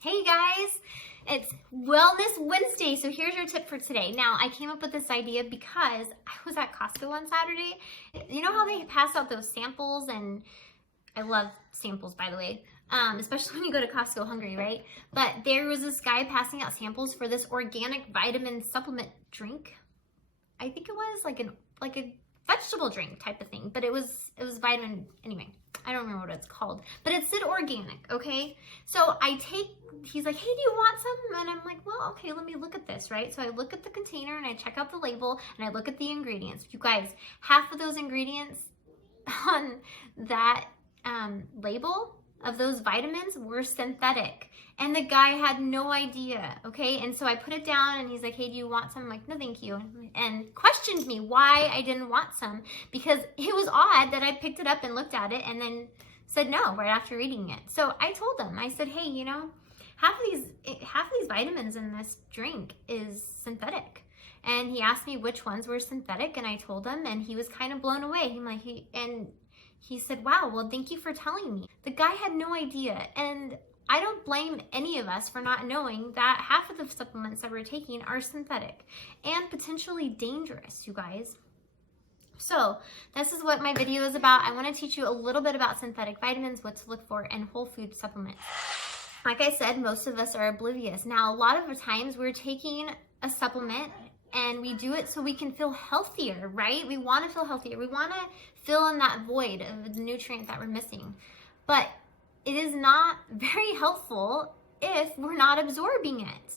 Hey guys, it's Wellness Wednesday, so here's your tip for today. Now, I came up with this idea because I was at Costco on Saturday. You know how they pass out those samples, and I love samples, by the way, especially when you go to Costco hungry, right? But there was this guy passing out samples for this organic vitamin supplement drink. I think it was like a vegetable drink type of thing, but it was vitamin, anyway, I don't remember what it's called, but it said organic, okay? So he's like, hey, do you want some? And I'm like, well, okay, let me look at this, right? So I look at the container and I check out the label and I look at the ingredients. You guys, half of those ingredients on that label of those vitamins were synthetic, and the guy had no idea, okay? And so I put it down and he's like, hey, do you want some? I'm like, no, thank you. And questioned me why I didn't want some, because it was odd that I picked it up and looked at it and then said no right after reading it. So I told him, I said, hey, you know, half of these vitamins in this drink is synthetic. And he asked me which ones were synthetic, and I told him, and he was kind of blown away. He said, wow, well, thank you for telling me. The guy had no idea, and I don't blame any of us for not knowing that half of the supplements that we're taking are synthetic and potentially dangerous, you guys. So this is what my video is about. I want to teach you a little bit about synthetic vitamins, what to look for, and whole food supplements. Like I said, most of us are oblivious. Now, a lot of the times we're taking a supplement and we do it so we can feel healthier, right? We want to feel healthier. We want to fill in that void of the nutrient that we're missing. But it is not very helpful if we're not absorbing it.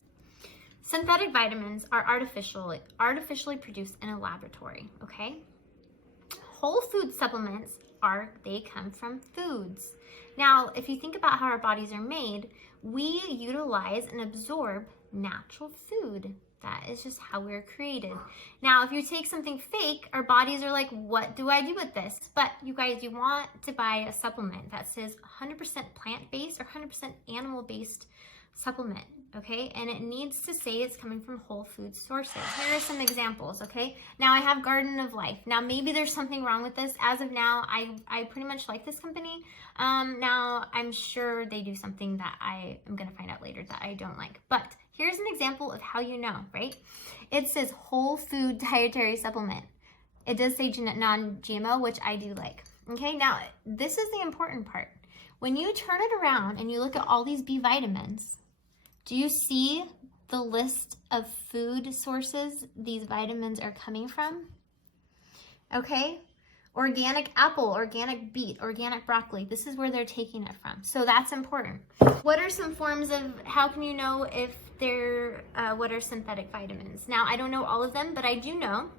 Synthetic vitamins are artificially produced in a laboratory, okay? Whole food supplements they come from foods. Now, if you think about how our bodies are made, we utilize and absorb natural food. That is just how we're created. Now, if you take something fake, our bodies are like, what do I do with this? But you guys, you want to buy a supplement that says 100% plant-based or 100% animal-based supplement, okay? And it needs to say it's coming from whole food sources. Here are some examples, okay? Now, I have Garden of Life. Now, maybe there's something wrong with this. As of now, I pretty much like this company. Now, I'm sure they do something that I am gonna find out later that I don't like. But here's an example of how you know, right? It says whole food dietary supplement. It does say non-GMO, which I do like. Okay, now this is the important part. When you turn it around and you look at all these B vitamins, do you see the list of food sources these vitamins are coming from? Okay, organic apple, organic beet, organic broccoli. This is where they're taking it from. So that's important. What are some forms of, how can you know if what are synthetic vitamins? Now, I don't know all of them, but I do know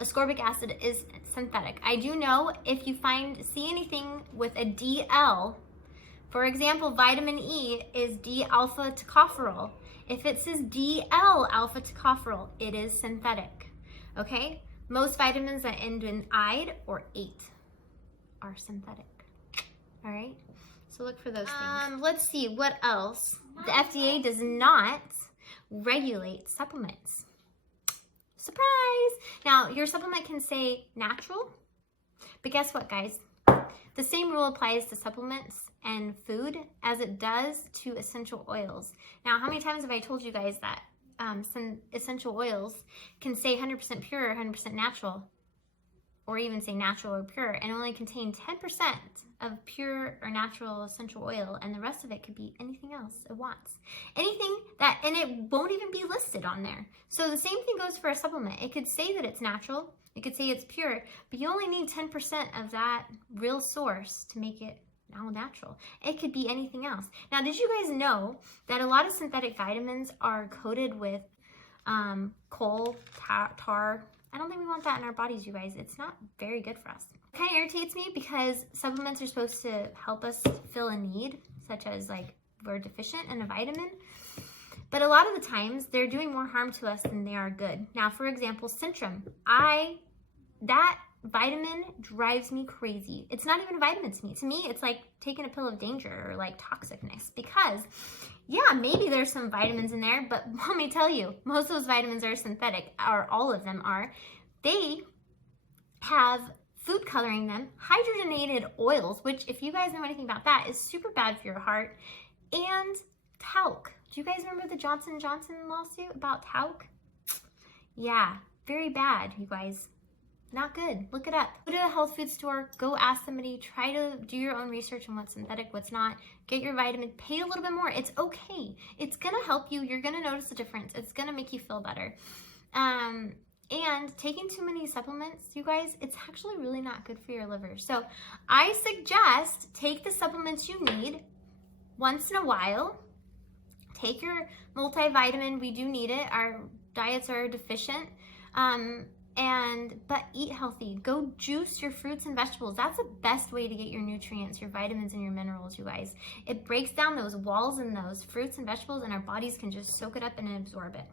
ascorbic acid is synthetic. I do know if you see anything with a DL, for example, vitamin E is D-alpha tocopherol. If it says DL alpha tocopherol, it is synthetic, okay? Most vitamins that end in "ide" or "ate" are synthetic, all right? So look for those things. Let's see, what else? The FDA does not regulate supplements. Surprise! Now, your supplement can say natural, but guess what, guys? The same rule applies to supplements and food as it does to essential oils. Now, how many times have I told you guys that some essential oils can say 100% pure or 100% natural, or even say natural or pure, and only contain 10% of pure or natural essential oil, and the rest of it could be anything else it wants. Anything that, and it won't even be listed on there. So the same thing goes for a supplement. It could say that it's natural, it could say it's pure, but you only need 10% of that real source to make it all natural. It could be anything else. Now, did you guys know that a lot of synthetic vitamins are coated with coal, tar? I don't think we want that in our bodies, you guys. It's not very good for us. It kind of irritates me because supplements are supposed to help us fill a need, such as like we're deficient in a vitamin. But a lot of the times they're doing more harm to us than they are good. Now, for example, Centrum. That vitamin drives me crazy. It's not even a vitamin to me. To me, it's like taking a pill of danger or like toxicness, because yeah, maybe there's some vitamins in there, but let me tell you, most of those vitamins are synthetic, or all of them are. They have food coloring them, hydrogenated oils, which if you guys know anything about that, is super bad for your heart, and talc. Do you guys remember the Johnson & Johnson lawsuit about talc? Yeah, very bad, you guys. Not good. Look it up. Go to a health food store, go ask somebody, try to do your own research on what's synthetic, what's not. Get your vitamin, pay a little bit more. It's okay. It's gonna help you. You're gonna notice a difference. It's gonna make you feel better. And taking too many supplements, you guys, it's actually really not good for your liver. So I suggest take the supplements you need once in a while. Take your multivitamin. We do need it. Our diets are deficient. But eat healthy. Go juice your fruits and vegetables. That's the best way to get your nutrients, your vitamins, and your minerals, you guys. It breaks down those walls in those fruits and vegetables, and our bodies can just soak it up and absorb it.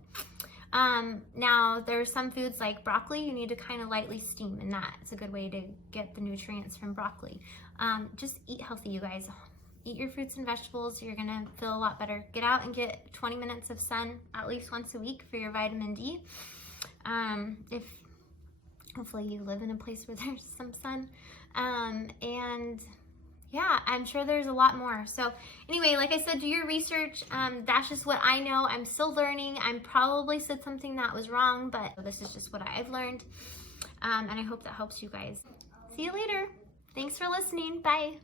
Now, there's some foods like broccoli, you need to kind of lightly steam, and that's a good way to get the nutrients from broccoli. Just eat healthy, you guys. Eat your fruits and vegetables. You're gonna feel a lot better. Get out and get 20 minutes of sun at least once a week for your vitamin D. If hopefully you live in a place where there's some sun. And yeah, I'm sure there's a lot more. So anyway, like I said, do your research. That's just what I know. I'm still learning. I probably said something that was wrong, but this is just what I've learned. And I hope that helps you guys. See you later. Thanks for listening. Bye.